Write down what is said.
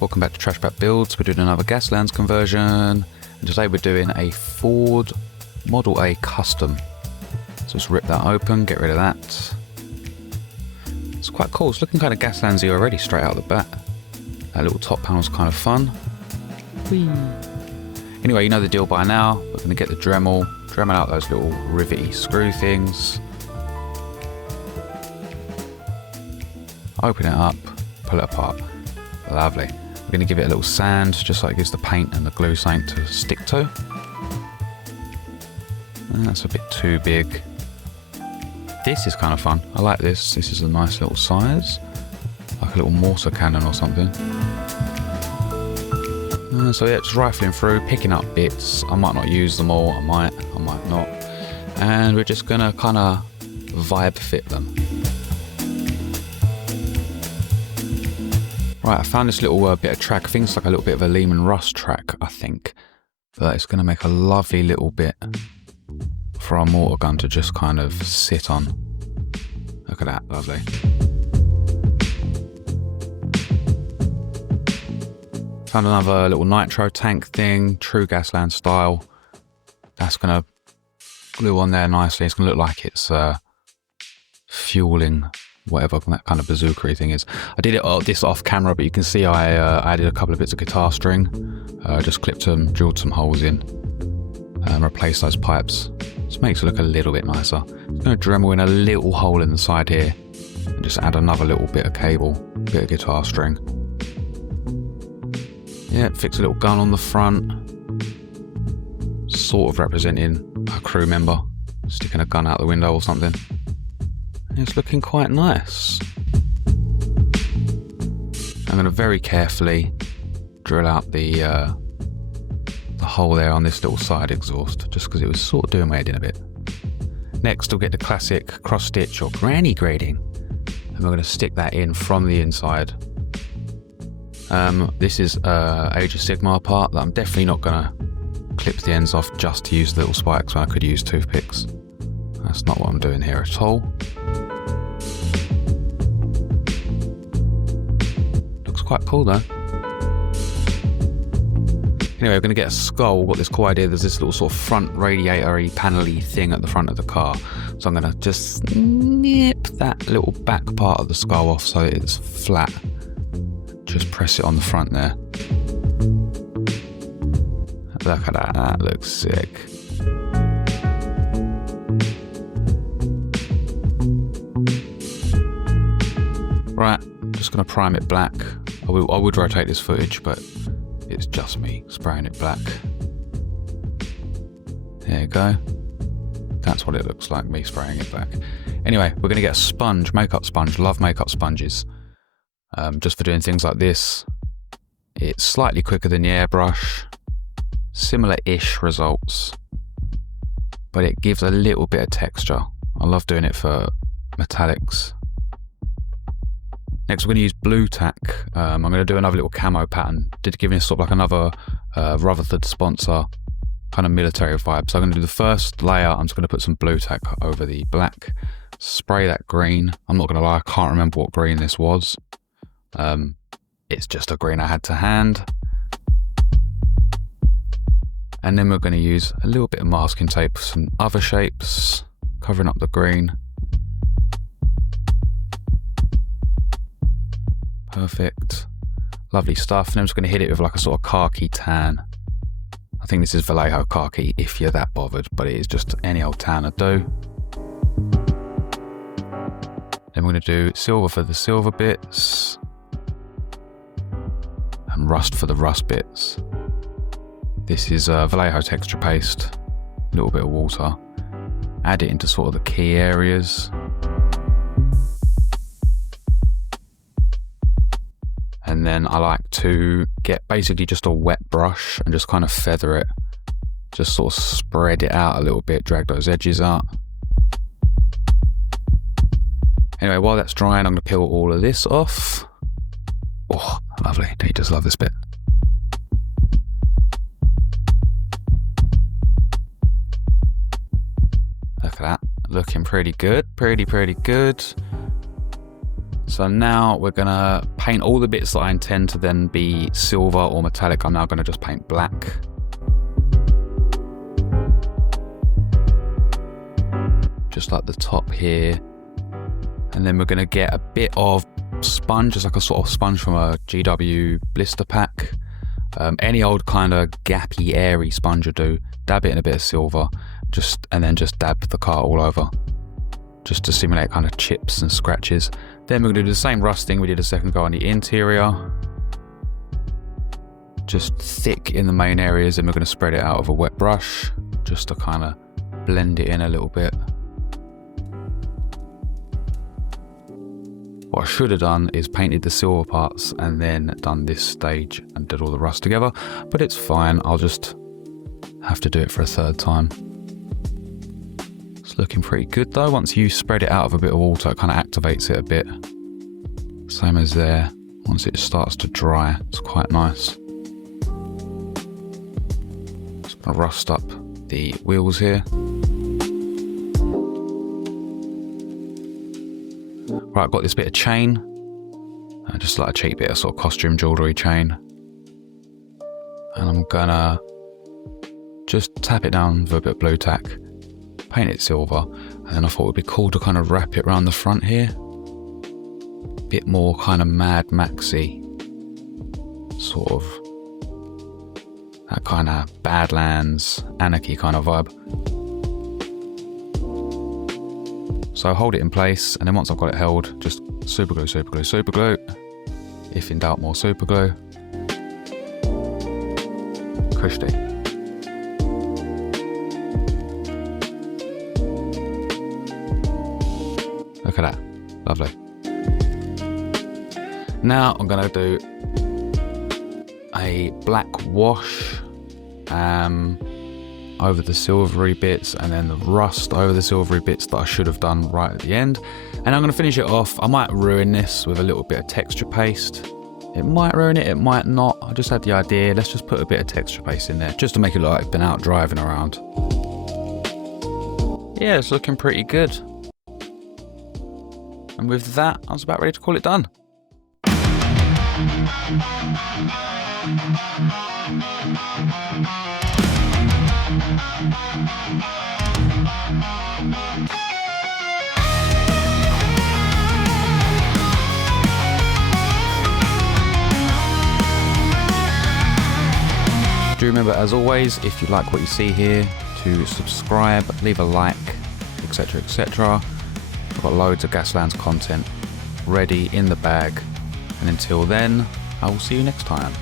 Welcome back to Trash Back Builds. We're doing another Gaslands conversion, and today we're doing a Ford Model A Custom. So let's rip that open, get rid of that. It's quite cool, it's looking kind of Gaslandsy already straight out the bat. That little top panel's kind of fun. Whee! Anyway, you know the deal by now. We're going to get the Dremel out those little rivety screw things. Open it up, pull it apart. Lovely. We're going to give it a little sand, just so it gives the paint and the glue something to stick to. And that's a bit too big. This is kind of fun. I like this. This is a nice little size. Like a little mortar cannon or something. So yeah, just rifling through, picking up bits. I might not use them all. I might not. And we're just going to kind of vibe fit them. Right, I found this little bit of track. I think it's like a little bit of a Lehman Russ track, I think. But it's going to make a lovely little bit for our mortar gun to just kind of sit on. Look at that, lovely. Found another little nitro tank thing, true Gasland style. That's going to glue on there nicely. It's going to look like it's fueling whatever that kind of bazooka thing is. I did this off camera, but you can see I added a couple of bits of guitar string. Just clipped them, drilled some holes in, and replaced those pipes. Just makes it look a little bit nicer. I'm going to Dremel in a little hole in the side here, and just add another little bit of cable, bit of guitar string. Yeah, fix a little gun on the front, sort of representing a crew member sticking a gun out the window or something. It's looking quite nice. I'm going to very carefully drill out the hole there on this little side exhaust, just because it was sort of doing my head in a bit. Next, we'll get the classic cross stitch or granny grading, and we're going to stick that in from the inside. This is Age of Sigmar part that I'm definitely not going to clip the ends off just to use the little spikes when I could use toothpicks. That's not what I'm doing here at all. Looks quite cool though. Anyway, we're going to get a skull. We've got this cool idea. There's this little sort of front radiator-y panel-y thing at the front of the car. So I'm going to just snip that little back part of the skull off so it's flat. Just press it on the front there. Look at that, that looks sick. Right, just going to prime it black. I would rotate this footage, but it's just me spraying it black. There you go. That's what it looks like, me spraying it black. Anyway, we're going to get a sponge, makeup sponge. Love makeup sponges. Just for doing things like this. It's slightly quicker than the airbrush. Similar-ish results. But it gives a little bit of texture. I love doing it for metallics. Next, we're going to use blue tack. I'm going to do another little camo pattern. Did give me sort of like another Rutherford sponsor kind of military vibe. So I'm going to do the first layer. I'm just going to put some blue tack over the black. Spray that green. I'm not going to lie, I can't remember what green this was. It's just a green I had to hand. And then we're going to use a little bit of masking tape for some other shapes, covering up the green. Perfect. Lovely stuff. And I'm just going to hit it with like a sort of khaki tan. I think this is Vallejo khaki if you're that bothered, but it is just any old tan would do. Then we're going to do silver for the silver bits. And rust for the rust bits. This is Vallejo texture paste, a little bit of water. Add it into sort of the key areas. And then I like to get basically just a wet brush and just kind of feather it. Just sort of spread it out a little bit, drag those edges out. Anyway, while that's drying, I'm going to peel all of this off. Oh, lovely. You just love this bit. Look at that. Looking pretty good. Pretty good. So now we're gonna paint all the bits that I intend to then be silver or metallic. I'm now gonna just paint black. Just like the top here. And then we're gonna get a bit of sponge, just like a sort of sponge from a GW blister pack. Any old kind of gappy, airy sponge will do. Dab it in a bit of silver, and then just dab the car all over, just to simulate kind of chips and scratches. Then we're going to do the same rusting we did a second ago on the interior. Just thick in the main areas, and we're going to spread it out with a wet brush, just to kind of blend it in a little bit. What I should have done is painted the silver parts and then done this stage and did all the rust together, but it's fine. I'll just have to do it for a third time. It's looking pretty good though. Once you spread it out with a bit of water, it kind of activates it a bit. Same as there. Once it starts to dry, it's quite nice. Just gonna rust up the wheels here. Right, I've got this bit of chain, just like a cheap bit of sort of costume jewellery chain. And I'm gonna just tap it down with a bit of blue tack, paint it silver, and then I thought it would be cool to kind of wrap it around the front here. Bit more kind of Mad Maxy, sort of that kind of Badlands, Anarchy kind of vibe. So hold it in place, and then once I've got it held, just super glue, super glue, super glue. If in doubt, more super glue. Cushy. Look at that, lovely. Now I'm gonna do a black wash over the silvery bits, and then the rust over the silvery bits that I should have done right at the end. And I'm going to finish it off. I might ruin this with a little bit of texture paste. It might ruin it, it might not. I just had the idea, let's just put a bit of texture paste in there, just to make it look like I've been out driving around. Yeah, it's looking pretty good. And with that, I was about ready to call it done. Do remember, as always, if you like what you see here, to subscribe, leave a like, etc, etc. I've got loads of Gaslands content ready in the bag, and until then, I will see you next time.